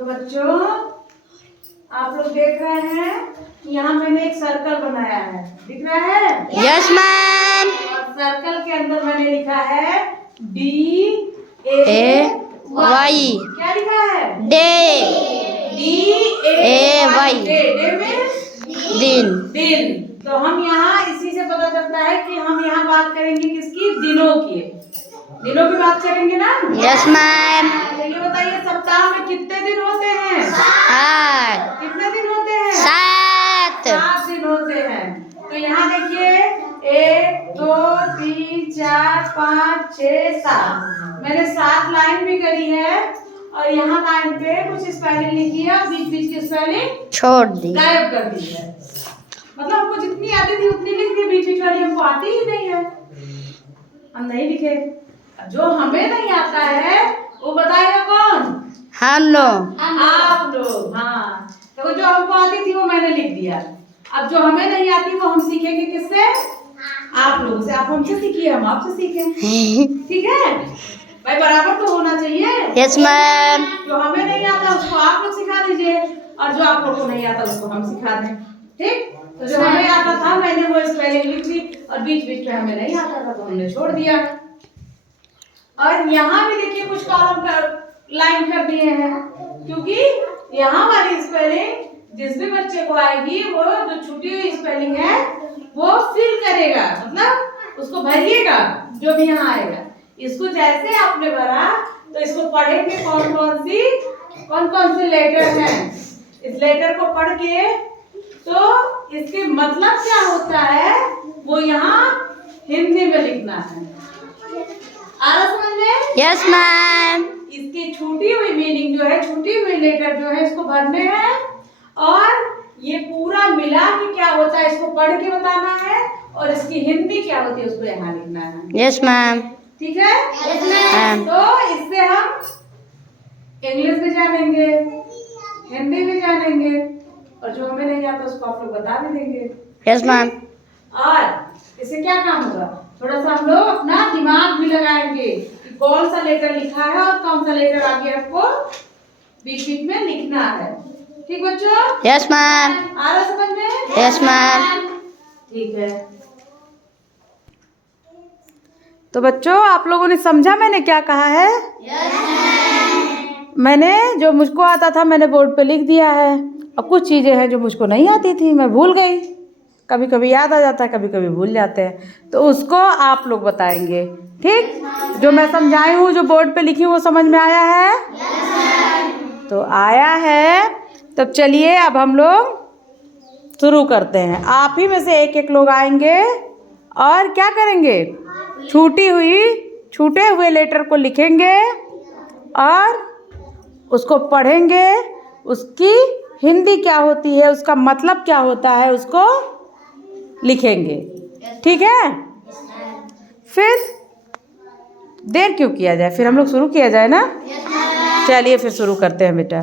तो बच्चों आप लोग देख रहे हैं कि यहाँ मैंने एक सर्कल बनाया है, दिख रहा है? Yes ma'am. और सर्कल के अंदर मैंने लिखा है DAY। क्या लिखा है? DAY। DAY। डे मीन्स दिन। दिन। तो हम यहाँ इसी से पता चलता है कि हम यहाँ बात करेंगे किसकी? दिनों की। दिनों की बात करेंगे ना? Yes ma'am. चलिए बताइए, सप्ताह में कितने दिन होते हैं? 8। कितने दिन होते हैं? 7। 7 दिन होते हैं। तो यहाँ देखिए 1 2 3 4 5 6 7। मैंने 7 लाइन भी करी है और यहाँ लाइन पे कुछ स्पेलिंग लिखी है और बीच बीच की स्पेलिंग छोड़ दी, गायब कर दी है। मतलब हमको जितनी आती थी उतनी लिख दी, बीच बीच वाली हमको आती ही नहीं है, हम नहीं लिखे। जो हमें नहीं आता है वो बताएगा कौन? हम लोग। आप लोग। हाँ, तो जो हमको आती थी वो मैंने लिख दिया। अब जो हमें नहीं आती वो हम सीखेंगे किससे? आप लोगों से। आप हमसे सीखिए, हम आपसे सीखें। ठीक है भाई, बराबर तो होना चाहिए। Yes ma'am. जो हमें नहीं आता उसको आप लोग सिखा दीजिए और जो आप लोग को नहीं आता उसको हम सिखा दें। ठीक? तो जो हमें आता था मैंने वो स्पेलिंग लिख दी और बीच बीच में हमें नहीं आता था तो हमने छोड़ दिया। और यहाँ भी देखिए कुछ कॉलम कर लाइन कर दिए हैं, क्योंकि यहाँ वाली स्पेलिंग जिस भी बच्चे को आएगी वो जो छूटी हुई स्पेलिंग है वो फिल करेगा, मतलब उसको भरिएगा जो भी यहाँ आएगा। इसको जैसे आपने भरा तो इसको पढ़ेंगे कौन कौन सी लेटर हैं। इस लेटर को पढ़ के तो इसके मतलब क्या होता है वो यहाँ हिंदी में लिखना है। आ रहा समझ में? Yes ma'am. इसकी छूटी हुई मीनिंग जो है, छूटी हुई लेटर जो है इसको भरने हैं और ये पूरा मिला के क्या होता है इसको पढ़ के बताना है और इसकी हिंदी क्या होती है उसको यहाँ लिखना है। Yes ma'am. ठीक है? Yes ma'am. तो इससे हम इंग्लिश भी जानेंगे, हिंदी भी जानेंगे और जो हमें नहीं आता उसको आप लोग बता भी देंगे। Yes ma'am. और इससे क्या काम होगा, थोड़ा सा हम लोग अपना दिमाग भी लगाएंगे कि कौन सा लेटर लिखा है और कौन सा लेटर आगे आपको बीच बीच में लिखना है। ठीक बच्चों? Yes ma'am. आ रहा समझ में? Yes ma'am. ठीक है। तो बच्चों आप लोगों ने समझा मैंने क्या कहा है? मैंने जो मुझको आता था मैंने बोर्ड पे लिख दिया है और कुछ चीज़ें हैं जो मुझको नहीं आती थी मैं भूल गई। कभी कभी याद आ जाता है, कभी कभी भूल जाते हैं, तो उसको आप लोग बताएंगे। ठीक? जो मैं समझाई हूँ, जो बोर्ड पे लिखी हूँ, वो समझ में आया है? तो आया है, तब चलिए अब हम लोग शुरू करते हैं। आप ही में से एक एक लोग आएंगे और क्या करेंगे, छूटे हुए लेटर को लिखेंगे और उसको पढ़ेंगे, उसकी हिंदी क्या होती है, उसका मतलब क्या होता है, उसको लिखेंगे। ठीक है? फिर देर क्यों किया जाए, फिर हम लोग शुरू किया जाए ना। चलिए फिर शुरू करते हैं बेटा।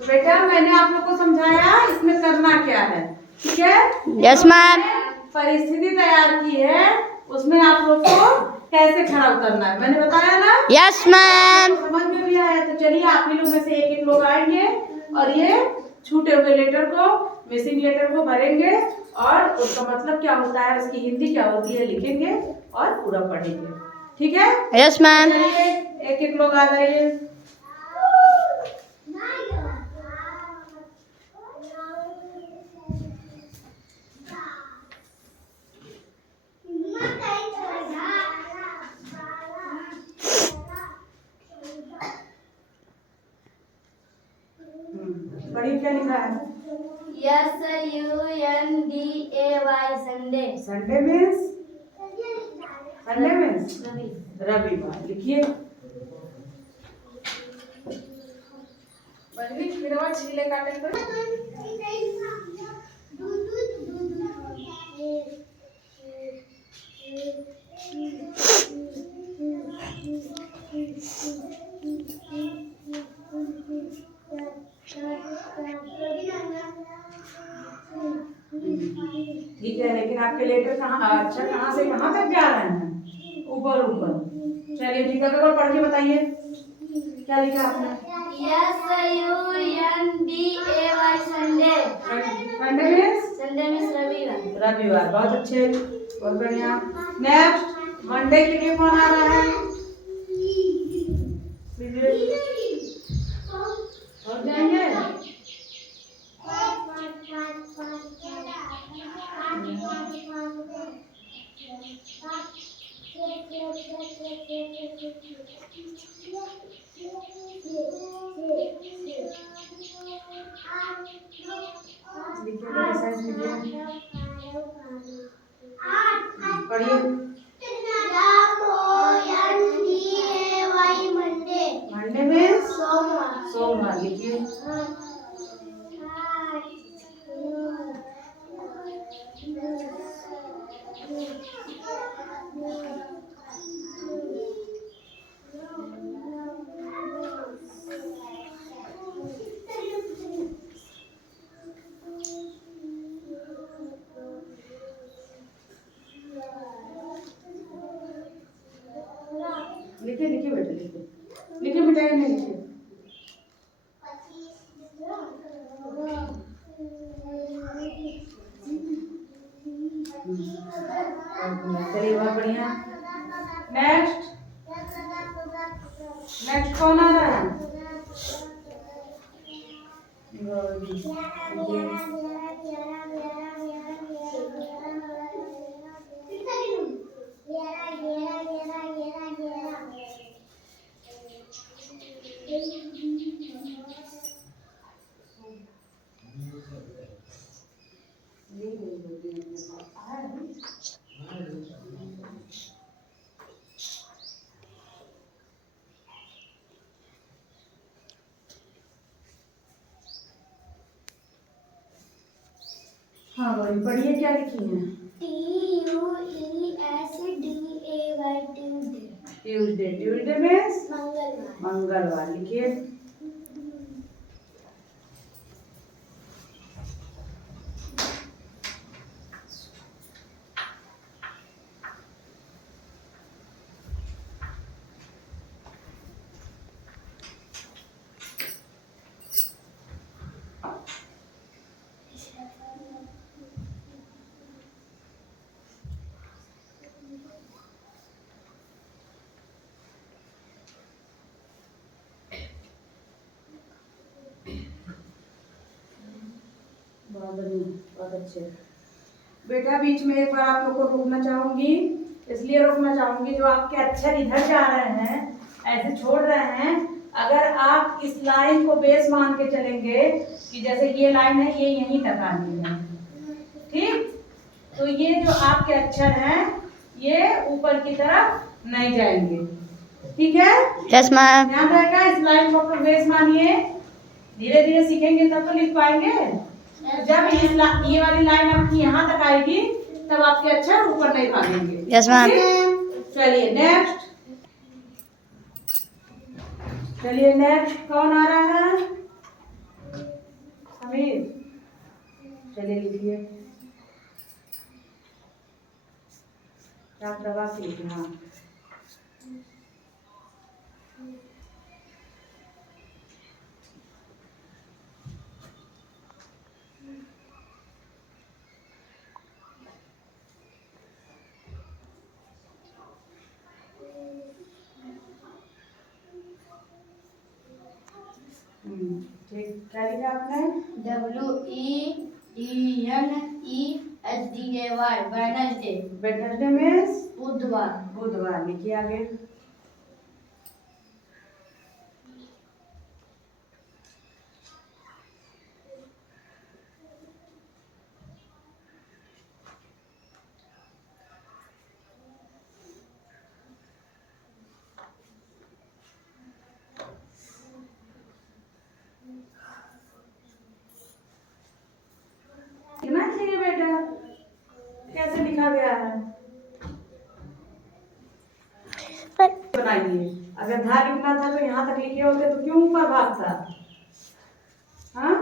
बेटा मैंने आप लोग को समझाया इसमें करना क्या है। ठीक है? Yes ma'am. परिस्थिति तैयार की है उसमें आप लोग को कैसे खड़ा उतरना है मैंने बताया ना। Yes ma'am. समझ में भी आया? तो चलिए आप ही लोग में से एक एक लोग आएंगे और ये छूटे हुए लेटर को, मिसिंग लेटर को भरेंगे और उसका मतलब क्या होता है, उसकी हिंदी क्या होती है लिखेंगे और पूरा पढ़ेंगे। ठीक है? Yes ma'am. चलिए एक एक लोग आ जाइए। पढ़िए क्या लिखा है? SUNDAY Sunday. संडे मीन्स रविवार। लिखिए। छीले काटे तो ठीक है, लेकिन आपके लेटर कहाँ, अच्छा कहाँ से कहाँ तक जा रहे हैं? ऊपर ऊपर। चलिए ठीक है, पेपर पढ़ के बताइए क्या लिखा आपने। SUNDAY Sunday. Sunday means Sunday means रविवार। रविवार। बहुत अच्छे, बहुत बढ़िया। नेक्स्ट, मंडे के लिए कौन आ रहा है? और जाएंगे। पढ़िए। मंडे में सोमवार लिखिए। लिखिए लिखिए बेटा, लिखिए लिखिए, मिटाइए नहीं, लिखिए। चलिए बहुत बढ़िया। नेक्स्ट, नेक्स्ट कौन आ रहा है? हाँ बोलिए, पढ़िए क्या लिखी है? TUESDAY Tuesday. ट्यूसडे मीन्स मंगलवार। मंगलवार लिखिए। बहुत बढ़िया, बहुत अच्छे। बेटा बीच में एक बार आप लोग को रोकना चाहूंगी, इसलिए रोकना चाहूंगी, जो आपके अक्षर इधर जा रहे हैं, ऐसे छोड़ रहे हैं, अगर आप इस लाइन को बेस मान के चलेंगे कि जैसे ये लाइन है, ये यहीं तक आनी है, ठीक? तो ये जो आपके अक्षर हैं, ये ऊपर की तरफ नहीं जाएंगे, ठीक है? Yes ma'am. ध्यान रहेगा, इस लाइन को अपना बेस मानिए। धीरे धीरे सीखेंगे तब तो लिख पाएंगे। जब ये वाली लाइन आपकी यहाँ तक आएगी, तब आपके अक्षर ऊपर नहीं भागेंगे। Yes ma'am. चलिए नेक्स्ट, चलिए नेक्स्ट कौन आ रहा है? समीर, चलिए लिखिए। आप दवा से लिखिए। हाँ ठीक, क्या लिखा आपने? WEDNESDAY Wednesday. वेडनेसडे मीन्स बुधवार। बुधवार लिखिए आगे। लिखना चाहिए बेटा, कैसे लिखा गया है बनाइए। अगर धा लिखना था तो यहाँ तक लिखे होते तो क्यों ऊपर भागता? हाँ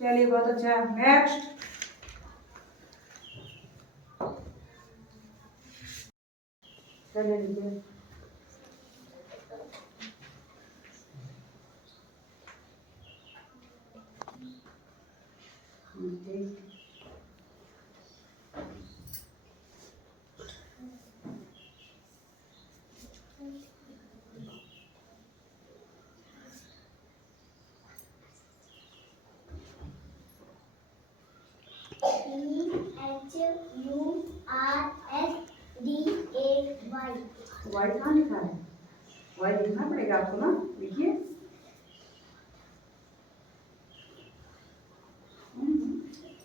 चलिए बहुत अच्छा। नेक्स्ट, चलिए लिखिए। ठीक। EHURSDAY। वाई कहाँ लिखा है? वाई लिखना पड़ेगा आपको ना, लिखिए।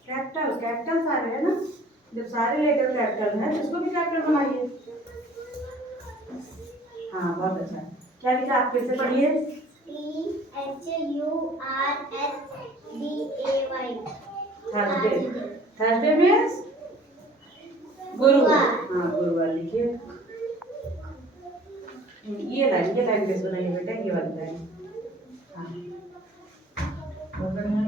कैपिटल कैपिटल सारे है ना, जब सारे लेटर कैपिटल है तो उसको भी कैपिटल बनाइए। हाँ बहुत अच्छा। क्या लिखा आप फिर से पढ़िए। EHURSDAY। थर्सडे। थर्सडे मीन्स गुरुवार। हाँ गुरुवार लिखिए। ये लाइन कैसे बनाइए बेटा, ये वाली लाइन। हाँ बहुत बढ़िया।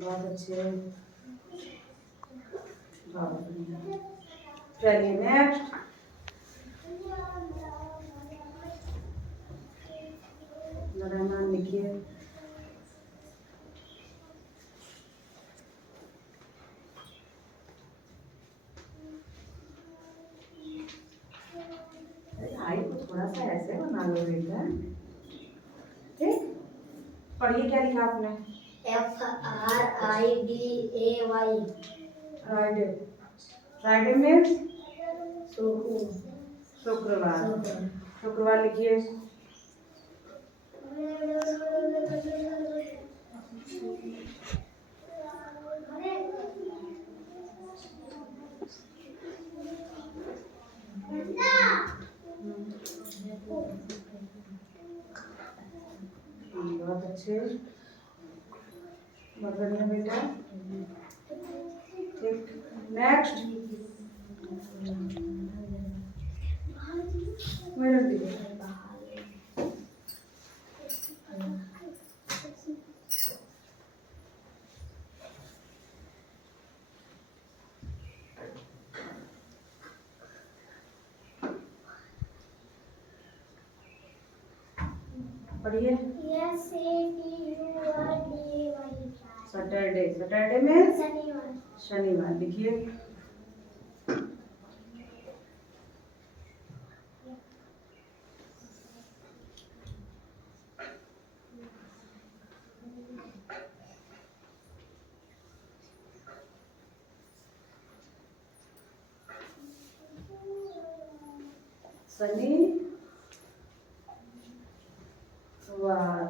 बहुत अच्छे, बहुत बढ़िया। चलिए नेक्स्ट। मेरा नाम लिखिए। आई को थोड़ा सा ऐसे बना लो बेटा, ठीक। पढ़िए क्या लिखा आपने। FRIDAY। फ्राइडे। फ्राइडे मीन्स शुक्रवार। शुक्रवार। शुक्रवार लिखिए। बहुत अच्छे, बहुत बढ़िया बेटा, ठीक। नेक्स्ट। मेरा दीदी पढ़िए। सैटरडे। सैटरडे में शनिवार लिखिए। शनिवार,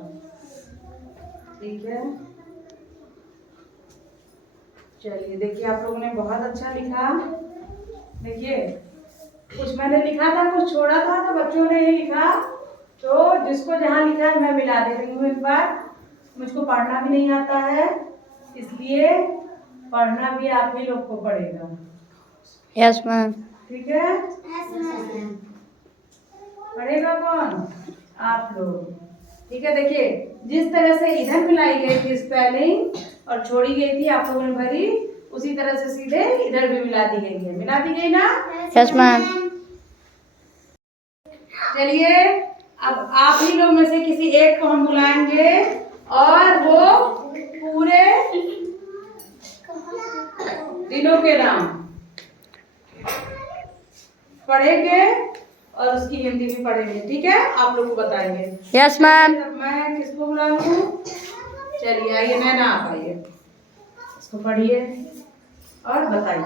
ठीक है। चलिए देखिए आप लोगों ने बहुत अच्छा लिखा। देखिए कुछ मैंने लिखा था, कुछ छोड़ा था, तो बच्चों ने ये लिखा। तो जिसको जहाँ लिखा है मैं मिला दे रही हूँ एक बार। मुझको पढ़ना भी नहीं आता है, इसलिए पढ़ना भी आप ही लोग को पड़ेगा। Yes ma'am. ठीक है। पढ़ेगा कौन? आप लोग। ठीक है। देखिए जिस तरह से इधर मिलाई गई थी स्पेलिंग और छोड़ी गई थी आप लोगों ने भरी, उसी तरह से सीधे इधर भी मिला दी गई है। मिला दी गई ना? Yes ma'am. चलिए अब आप ही लोग में से किसी एक को हम बुलाएंगे और वो पूरे दिनों के नाम पढ़ेंगे और उसकी हिंदी भी पढ़ेंगे। ठीक है, आप लोग को बताएंगे। Yes ma'am. मैं किसको बुला लूं? चलिए आइए, नैना आप आइए, इसको पढ़िए और बताइए।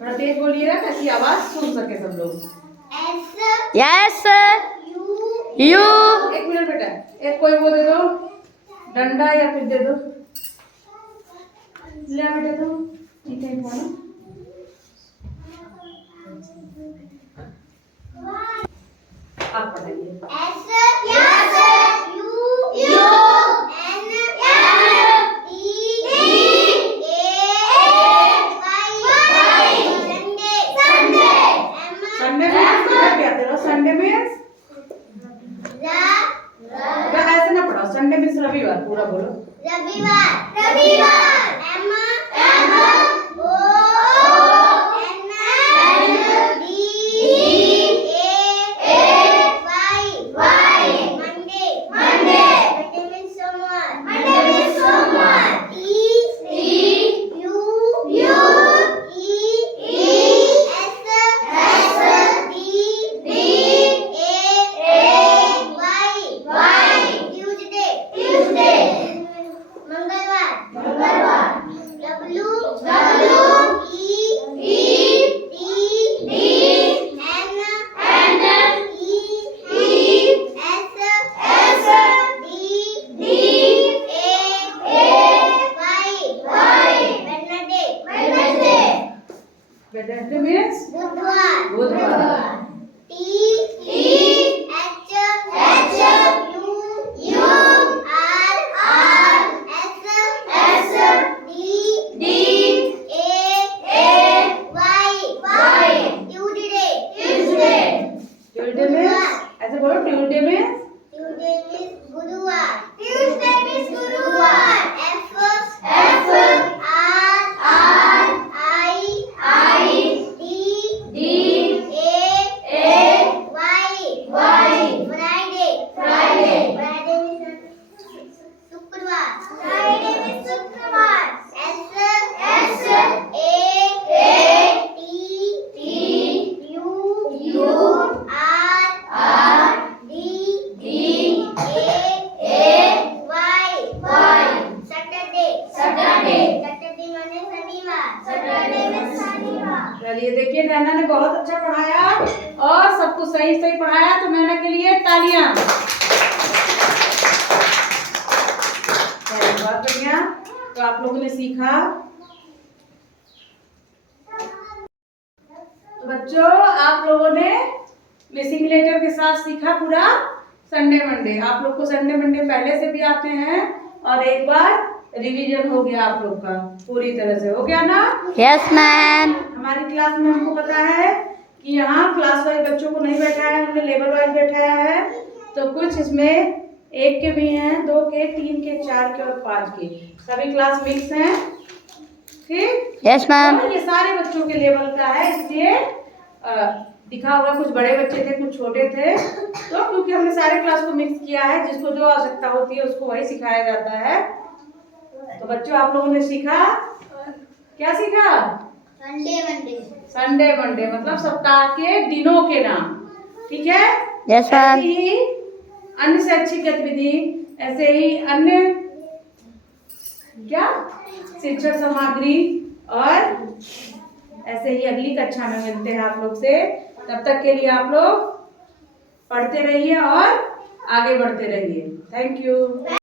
थोड़ा तेज बोलिएगा ताकि आवाज सुन सके सब लोग। Yes you. एक मिनट बेटा, एक कोई वो दे दो, डंडा या फिर दे दो। ले बेटे दो, ठीक है। आप पढ़ाइए। संडे में वेडनेसडे मीन्स बुधवार बुधवार। ट्यूसडे मीन्स ऐसे बोलो, ट्यूसडे मीन्स चलिए देखिए, नैना ने बहुत अच्छा पढ़ाया और सब कुछ सही सही पढ़ाया, तो नैना के लिए तालियां। चलिए बहुत बढ़िया। तो आप लोगों ने सीखा। तो बच्चों, आप लोगों ने मिसिंग लेटर के साथ सीखा पूरा संडे मंडे। आप लोग को संडे मंडे पहले से भी आते हैं और एक बार रिवीजन हो गया आप लोग का, पूरी तरह से हो गया ना? Yes ma'am. हमारी क्लास में हमको पता है कि यहाँ क्लास वाइज बच्चों को नहीं बैठाया है, हमने लेवल वाइज बैठाया है। तो कुछ इसमें 1 के भी हैं, 2 के, 3 के, 4 के और 5 के, सभी क्लास मिक्स हैं। ठीक? Yes ma'am. और ये सारे बच्चों के लेवल का है, इसलिए दिखा हुआ कुछ बड़े बच्चे थे, कुछ छोटे थे। तो क्योंकि हमने सारे क्लास को मिक्स किया है, जिसको जो आवश्यकता होती है उसको वही सिखाया जाता है। तो बच्चों, आप लोगों ने सीखा, क्या सीखा? संडे मंडे मतलब सप्ताह के दिनों के नाम। ठीक है? Yes ma'am. ऐसे ही अन्य शैक्षिक गतिविधि, ऐसे ही अन्य क्या शिक्षण सामग्री, और ऐसे ही अगली कक्षा में मिलते हैं आप लोग से। तब तक के लिए आप लोग पढ़ते रहिए और आगे बढ़ते रहिए। Thank you.